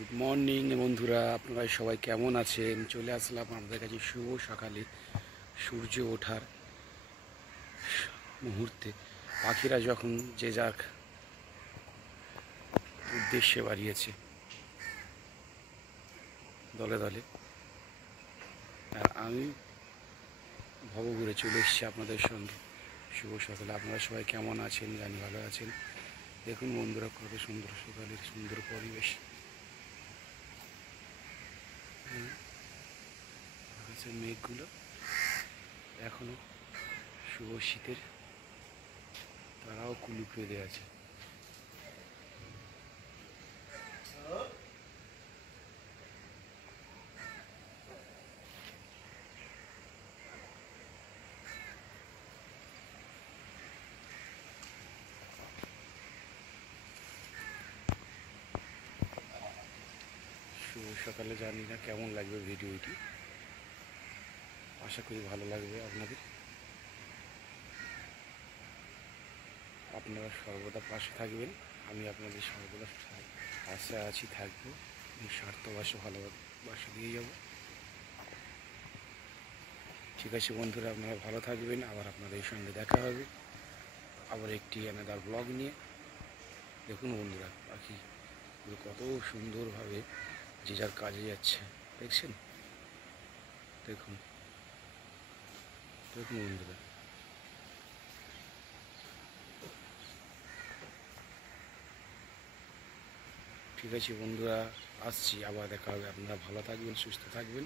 Good morning বন্ধুরা, আপনারা সবাই কেমন আছেন? চলে আসলাম আপনাদের কাছে শুভ সকালে সূর্য ওঠার মুহূর্তে। পাখিরা যখন যে যার উদ্দেশ্যে বাড়িয়েছে দলে দলে, আর আমি ভবঘুরে চলে এসেছি আপনাদের সঙ্গে শুভ সকালে। আপনারা সবাই কেমন আছেন? জানি ভালো আছেন। দেখুন বন্ধুরা, কত সুন্দর সকালের সুন্দর পরিবেশ। মেঘগুলো এখনো শুভ শীতের, তারাও কুলুপ বেঁধে আছে। শুভ সকালে, জানি না কেমন লাগবে ভিডিওটি, আশা করি ভালো লাগবে আপনাদের। আপনারা সর্বদা পাশে থাকবেন, আমি আপনাদের সর্বদা পাশে আছি, থাকবো। নিঃস্বার্থবাসে ভালোবাসা দিয়ে যাব। ঠিক আছে বন্ধুরা, আপনারা ভালো থাকবেন। আবার আপনাদের সঙ্গে দেখা হবে আবার একটি আলাদা ব্লগ নিয়ে। দেখুন বন্ধুরা, পাখিগুলো কত সুন্দরভাবে যে যার কাজে যাচ্ছে, দেখছেন? দেখুন দেখুন বন্ধুরা। ঠিক আছে বন্ধুরা, আসছি, আবার দেখা হবে। আপনারা ভালো থাকবেন, সুস্থ থাকবেন।